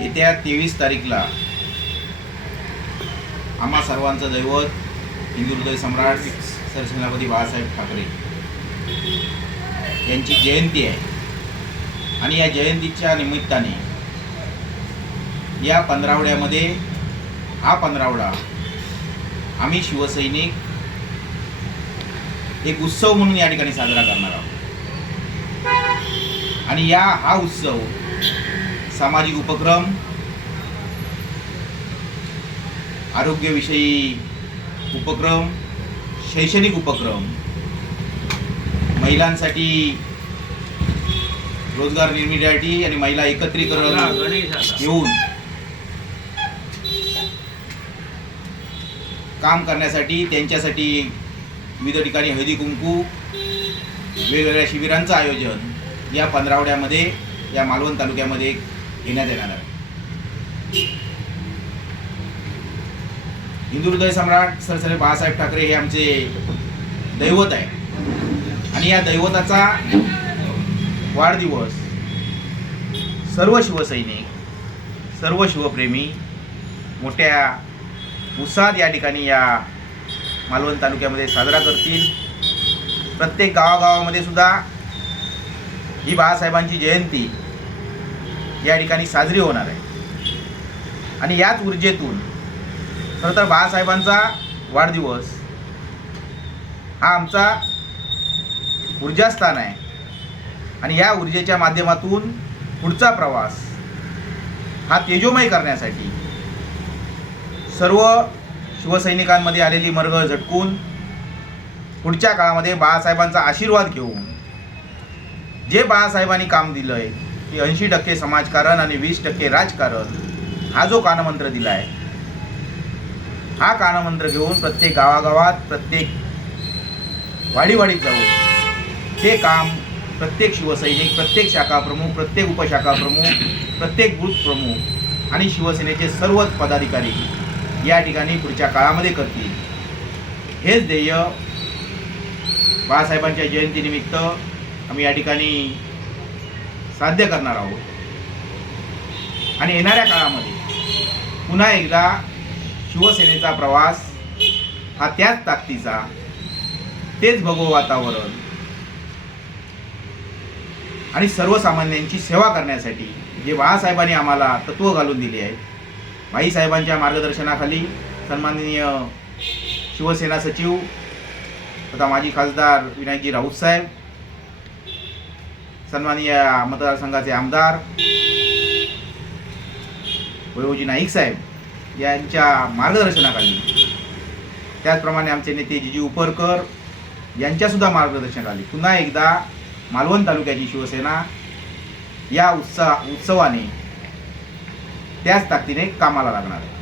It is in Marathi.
येत्या तेवीस तारीखला आम्हा सर्वांचं दैवत हिंदू हृदय सम्राट सरसेनापती बाळासाहेब ठाकरे यांची जयंती आहे. आणि या जयंतीच्या निमित्ताने या पंधरावड्यामध्ये हा पंधरावडा आम्ही शिवसैनिक एक उत्सव म्हणून या ठिकाणी साजरा करणार आहोत. आणि या हा उत्सव सामाजिक उपक्रम आरोग्यविषयी उपक्रम शैक्षणिक उपक्रम. महिलांसाठी रोजगार निर्मितीसाठी आणि महिला एकत्रीकरण येऊन काम करण्यासाठी त्यांच्यासाठी विविध ठिकाणी हळदी कुंकू वेगवेगळ्या शिबिरांचं आयोजन या पंधरावड्यामध्ये या मालवण तालुक्यामध्ये घेण्यात येणार आहे. हिंदू हृदय सम्राट सरसरे बाळासाहेब ठाकरे हे आमचे दैवत आहे आणि या दैवताचा वाढदिवस सर्व शिवसैनिक सर्व शिवप्रेमी मोठ्या उत्साहात या ठिकाणी या मालवण तालुक्यामध्ये साजरा करतील. प्रत्येक गावागावामध्ये सुद्धा ही बाळासाहेबांची जयंती या ठिकाणी साजरी होणार आहे. आणि याच ऊर्जेतून खरं तर बाळासाहेबांचा वाढदिवस हा आमचा ऊर्जास्थान आहे. आणि या ऊर्जेच्या माध्यमातून पुढचा प्रवास हा तेजोमय करण्यासाठी सर्व शिवसैनिकांमध्ये आलेली मरगळ झटकून पुढच्या काळामध्ये बाळासाहेबांचा आशीर्वाद घेऊन जे बाळासाहेबांनी काम दिलं आहे की ऐंशी टक्के समाजकारण आणि वीस टक्के राजकारण हा जो कानमंत्र दिला आहे हा कानमंत्र घेऊन प्रत्येक गावागावात प्रत्येक वाडीवाडीत जाऊन हे काम प्रत्येक शिवसैनिक प्रत्येक शाखा प्रमुख प्रत्येक उपशाखा प्रमुख प्रत्येक बूथ प्रमुख आणि शिवसेनेचे सर्वच पदाधिकारी या ठिकाणी पुढच्या काळामध्ये करतील. हेच ध्येय बाळासाहेबांच्या जयंतीनिमित्त आम्ही या ठिकाणी साध्य करणार आहोत. आणि येणाऱ्या काळामध्ये पुन्हा एकदा शिवसेनेचा प्रवास हा त्याच ताकदीचा तेच भगव वातावरण आणि सर्वसामान्यांची सेवा करण्यासाठी जे बाळासाहेबांनी आम्हाला तत्व घालून दिले आहेत भाईसाहेबांच्या मार्गदर्शनाखाली सन्माननीय शिवसेना सचिव तथा माजी खासदार विनायकजी राऊत साहेब सन्माननीय मतदारसंघाचे आमदार वयोजी नाईक साहेब यांच्या मार्गदर्शनाखाली. त्याचप्रमाणे आमचे नेते जिजी उपरकर यांच्यासुद्धा मार्गदर्शनाखाली. पुन्हा एकदा मालवण तालुक्याची शिवसेना या उत्साह उत्सवाने त्याच ताकदीने कामाला लागणार आहे.